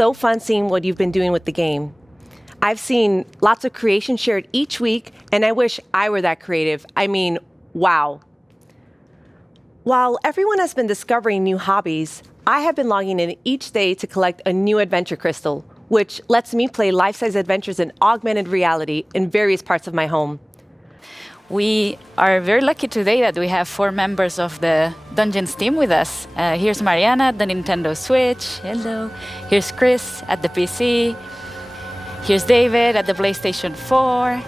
so fun seeing what you've been doing with the game. I've seen lots of creation shared each week, and I wish I were that creative. I mean, wow. While everyone has been discovering new hobbies, I have been logging in each day to collect a new adventure crystal, which lets me play life-size adventures in augmented reality in various parts of my home. We are very lucky today that we have 4 members of the Dungeons team with us. Here's Mariana at the Nintendo Switch. Hello. Here's Chris at the PC. Here's David at the PlayStation 4.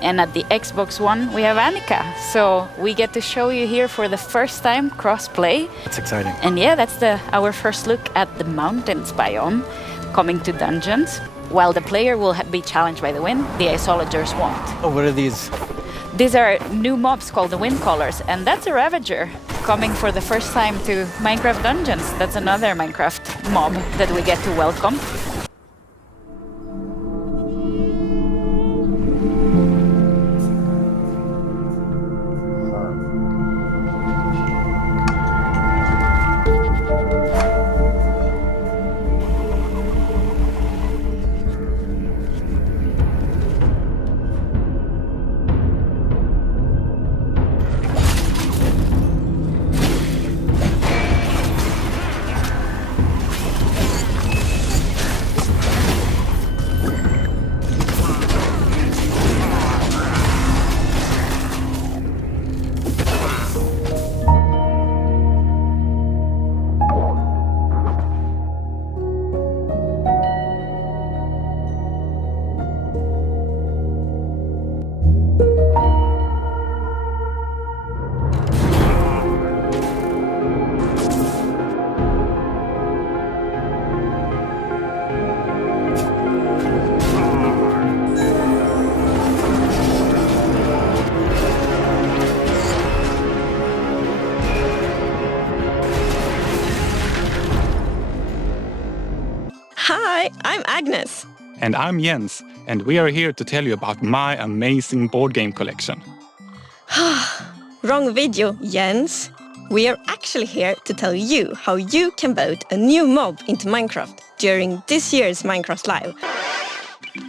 And at the Xbox One, we have Annika. So we get to show you here for the first time cross-play. That's exciting. And yeah, that's our first look at the mountains biome coming to Dungeons. While the player will be challenged by the wind, the isolators won't. Oh, what are these? These are new mobs called the wind callers, and that's a Ravager coming for the first time to Minecraft Dungeons. That's another Minecraft mob that we get to welcome. Hi, I'm Agnes. And I'm Jens, and we are here to tell you about my amazing board game collection. Wrong video, Jens. We are actually here to tell you how you can vote a new mob into Minecraft during this year's Minecraft Live.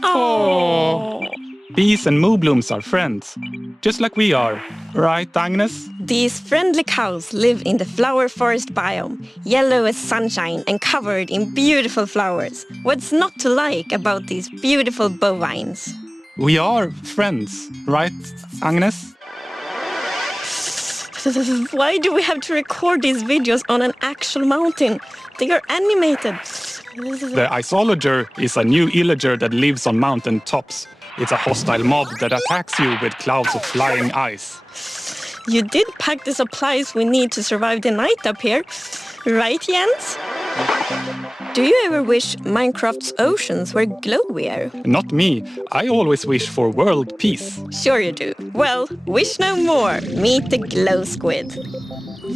Oh. Bees and mooblooms are friends, just like we are. Right, Agnes? These friendly cows live in the flower forest biome, yellow as sunshine and covered in beautiful flowers. What's not to like about these beautiful bovines? We are friends, right, Agnes? Why do we have to record these videos on an actual mountain? They are animated. The Isolator is a new illager that lives on mountain tops. It's a hostile mob that attacks you with clouds of flying ice. You did pack the supplies we need to survive the night up here, right, Jens? Do you ever wish Minecraft's oceans were glowier? Not me. I always wish for world peace. Sure you do. Well, wish no more. Meet the glow squid.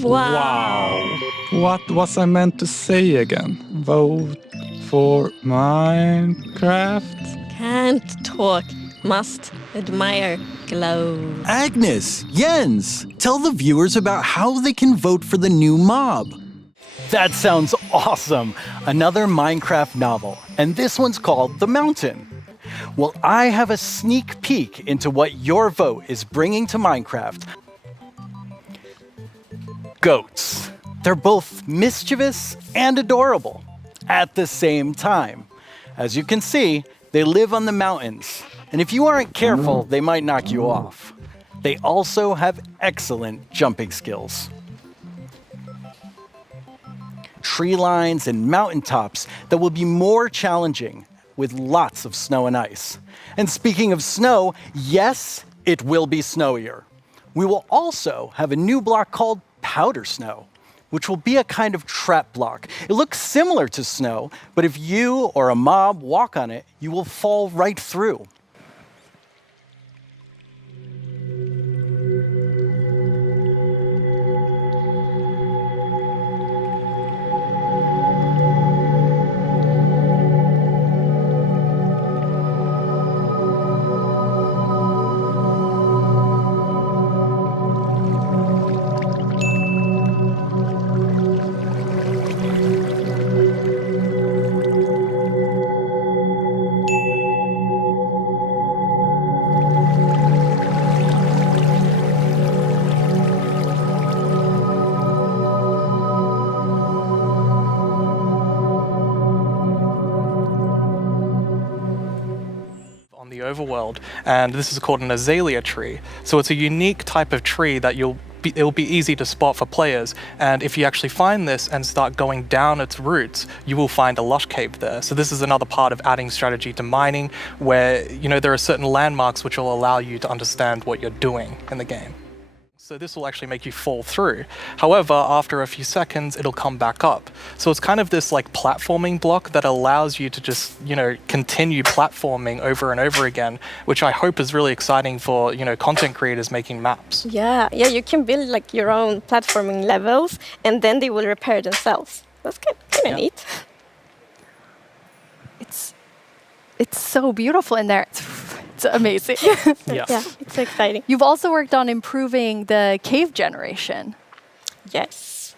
Wow. What was I meant to say again? Vote for Minecraft? Can't talk. Must admire glow. Agnes, Jens, tell the viewers about how they can vote for the new mob. That sounds awesome! Another Minecraft novel, and this one's called The Mountain. Well, I have a sneak peek into what your vote is bringing to Minecraft. Goats. They're both mischievous and adorable at the same time. As you can see, they live on the mountains, and if you aren't careful, they might knock you off. They also have excellent jumping skills. Tree lines and mountaintops that will be more challenging with lots of snow and ice. And speaking of snow, yes, it will be snowier. We will also have a new block called powder snow, which will be a kind of trap block. It looks similar to snow, but if you or a mob walk on it, you will fall right through. from the overworld, and this is called an azalea tree. So it's a unique type of tree that it'll be easy to spot for players, and if you actually find this and start going down its roots, you will find a lush cave there. So this is another part of adding strategy to mining, where there are certain landmarks which will allow you to understand what you're doing in the game. So this will actually make you fall through. However, after a few seconds, it'll come back up. So it's kind of this like platforming block that allows you to just, continue platforming over and over again, which I hope is really exciting for, content creators making maps. Yeah, you can build like your own platforming levels, and then they will repair themselves. That's kind of neat. It's so beautiful in there. It's amazing. Yeah. Yeah, it's exciting. You've also worked on improving the cave generation. Yes.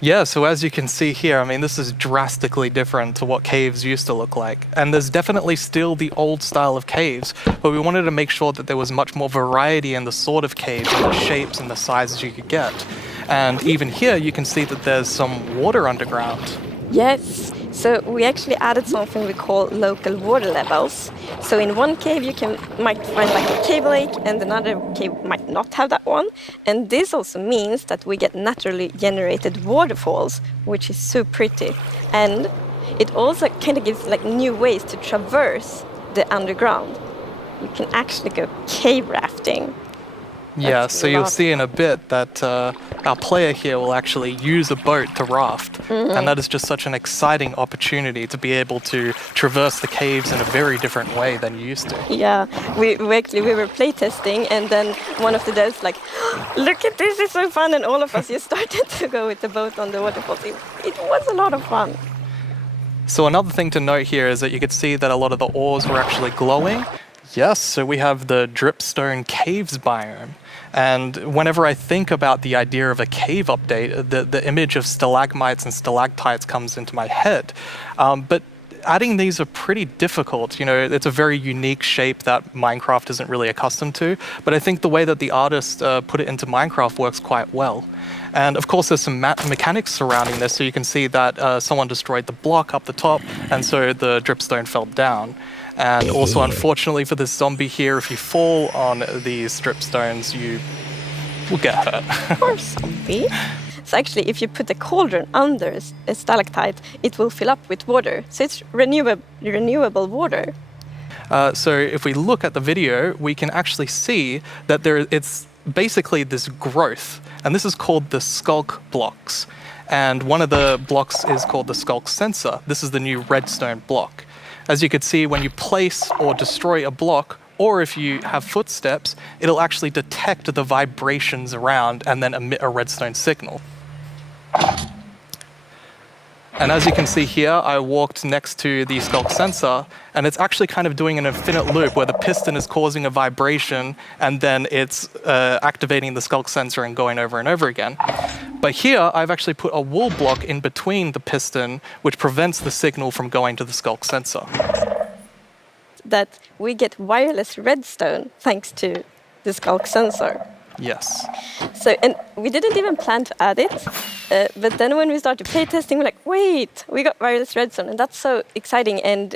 Yeah, so as you can see here, this is drastically different to what caves used to look like. And there's definitely still the old style of caves, but we wanted to make sure that there was much more variety in the sort of caves and the shapes and the sizes you could get. And even here, you can see that there's some water underground. Yes. So we actually added something we call local water levels. So in one cave might find like a cave lake, and another cave might not have that one. And this also means that we get naturally generated waterfalls, which is so pretty. And it also kind of gives like new ways to traverse the underground. You can actually go cave rafting. Yeah, so you'll see in a bit that our player here will actually use a boat to raft. And that is just such an exciting opportunity to be able to traverse the caves in a very different way than you used to. Yeah, we were playtesting, and then one of the devs like, look at this, it's so fun, and all of us just started to go with the boat on the waterfalls. It was a lot of fun. So another thing to note here is that you could see that a lot of the ores were actually glowing. Yes, so we have the dripstone caves biome. And whenever I think about the idea of a cave update, the image of stalagmites and stalactites comes into my head. But adding these are pretty difficult. It's a very unique shape that Minecraft isn't really accustomed to. But I think the way that the artist put it into Minecraft works quite well. And of course, there's some mechanics surrounding this. So you can see that someone destroyed the block up the top, and so the dripstone fell down. And also, unfortunately for this zombie here, if you fall on these dripstones, you will get hurt. Poor zombie. So actually, if you put a cauldron under a stalactite, it will fill up with water. So it's renewable water. So if we look at the video, we can actually see that it's basically this growth. And this is called the Skulk blocks. And one of the blocks is called the Skulk Sensor. This is the new redstone block. As you can see, when you place or destroy a block, or if you have footsteps, it'll actually detect the vibrations around and then emit a redstone signal. And as you can see here, I walked next to the Skulk Sensor, and it's actually kind of doing an infinite loop where the piston is causing a vibration, and then it's activating the Skulk Sensor and going over and over again. But here, I've actually put a wool block in between the piston, which prevents the signal from going to the Skulk Sensor. That we get wireless redstone thanks to the Skulk Sensor. Yes. So, and we didn't even plan to add it, but then when we started playtesting, we're like, wait, we got wireless redstone, and that's so exciting. And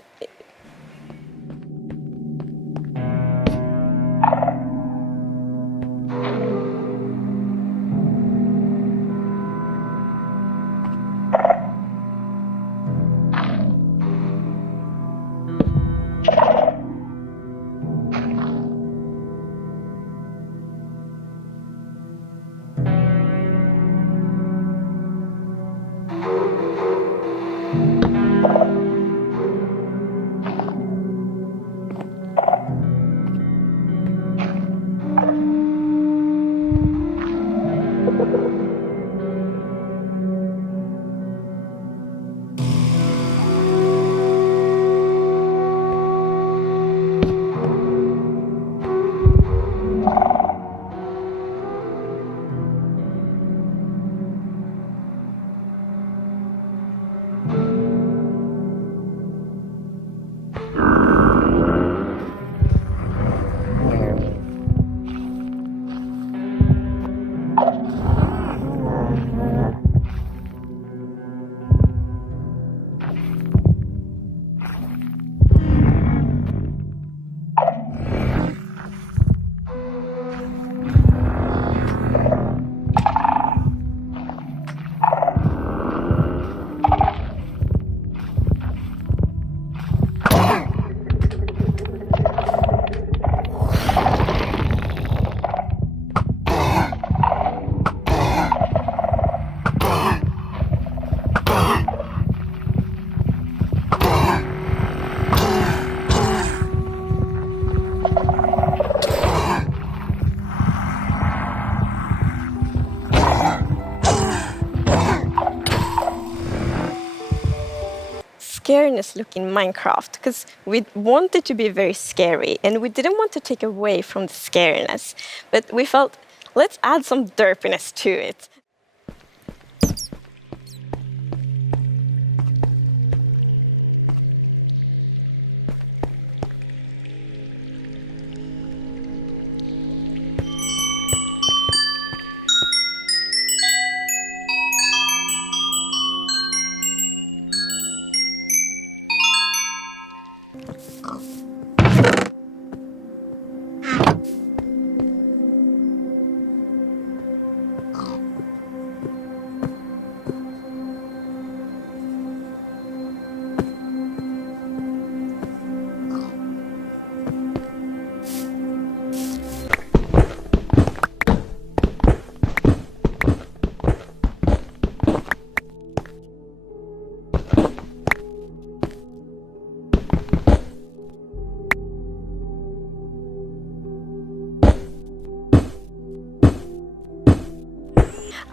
scariness look in Minecraft? Because we want it to be very scary, and we didn't want to take away from the scariness, but we felt, let's add some derpiness to it.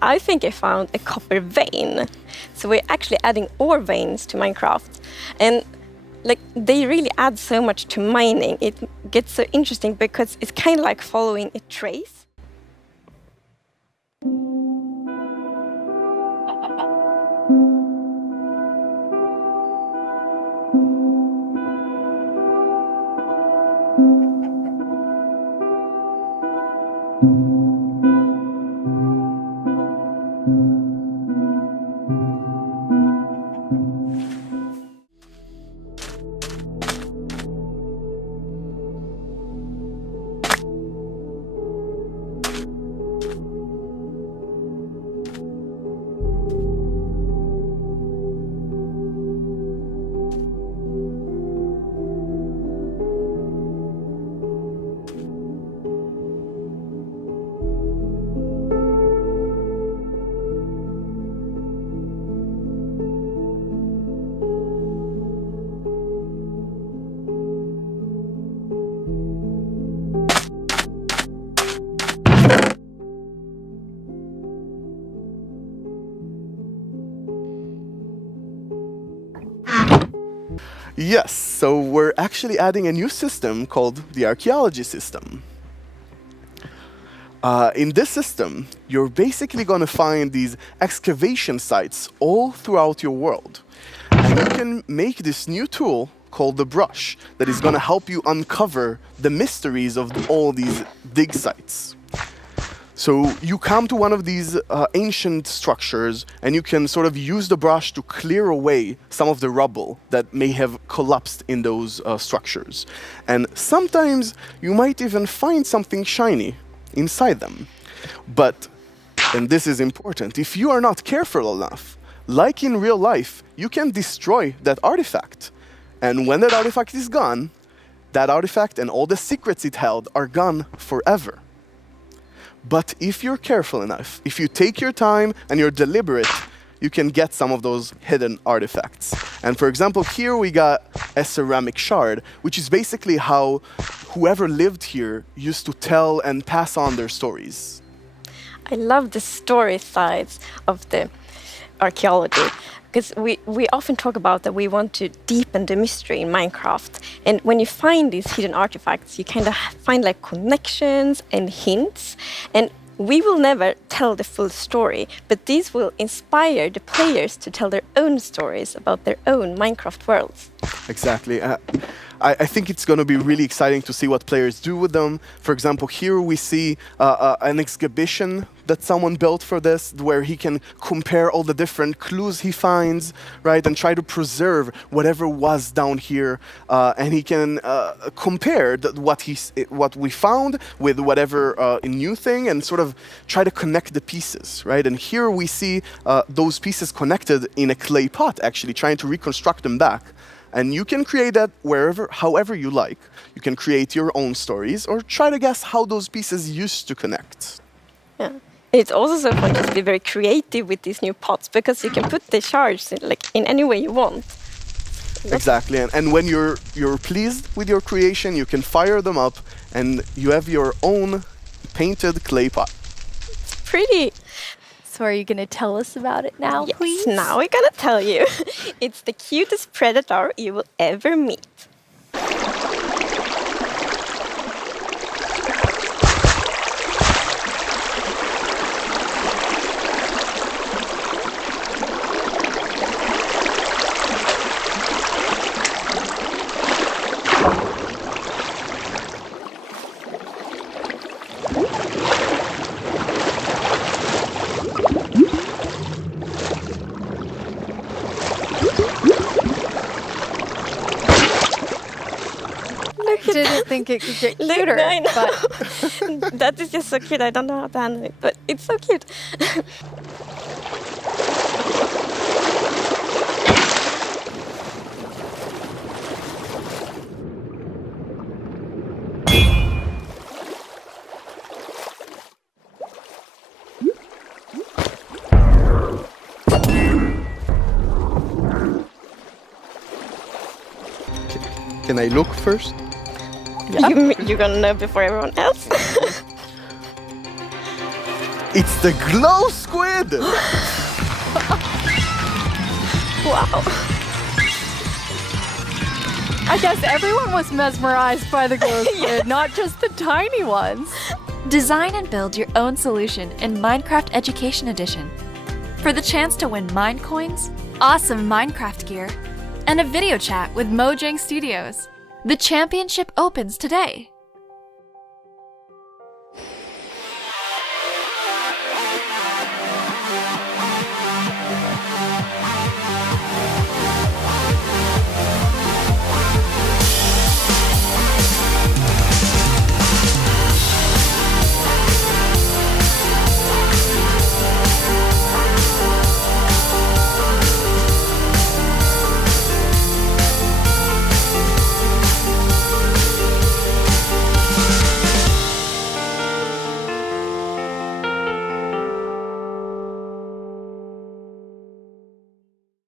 I think I found a copper vein. So we're actually adding ore veins to Minecraft. And like they really add so much to mining. It gets so interesting because it's kind of like following a trace. Yes, so we're actually adding a new system called the Archaeology System. In this system, you're basically going to find these excavation sites all throughout your world. And you can make this new tool called the brush that is going to help you uncover the mysteries of all these dig sites. So you come to one of these ancient structures and you can sort of use the brush to clear away some of the rubble that may have collapsed in those structures. And sometimes you might even find something shiny inside them. But, and this is important, if you are not careful enough, like in real life, you can destroy that artifact. And when that artifact is gone, that artifact and all the secrets it held are gone forever. But if you're careful enough, if you take your time and you're deliberate, you can get some of those hidden artifacts. And for example, here we got a ceramic shard, which is basically how whoever lived here used to tell and pass on their stories. I love the story sides of the archaeology, because we often talk about that we want to deepen the mystery in Minecraft. And when you find these hidden artifacts, you kind of find like connections and hints. And we will never tell the full story, but these will inspire the players to tell their own stories about their own Minecraft worlds. Exactly. I think it's going to be really exciting to see what players do with them. For example, here we see an exhibition that someone built for this, where he can compare all the different clues he finds, right, and try to preserve whatever was down here, and he can compare what we found with whatever new thing, and sort of try to connect the pieces, right? And here we see those pieces connected in a clay pot, actually trying to reconstruct them back. And you can create that however you like. You can create your own stories or try to guess how those pieces used to connect. Yeah. It's also so fun to be very creative with these new pots, because you can put the shards in any way you want. Exactly, and when you're pleased with your creation, you can fire them up and you have your own painted clay pot. It's pretty. So are you going to tell us about it now, Yes, please? now we're gonna tell you. It's the cutest predator you will ever meet. I didn't think it could get Look, cuter, I know. but That is just so cute. I don't know how to handle it, but it's so cute. Can I look first? You're gonna know before everyone else. It's the glow squid! Wow. I guess everyone was mesmerized by the glow squid, not just the tiny ones. Design and build your own solution in Minecraft Education Edition. For the chance to win Mine Coins, awesome Minecraft gear, and a video chat with Mojang Studios. The championship opens today.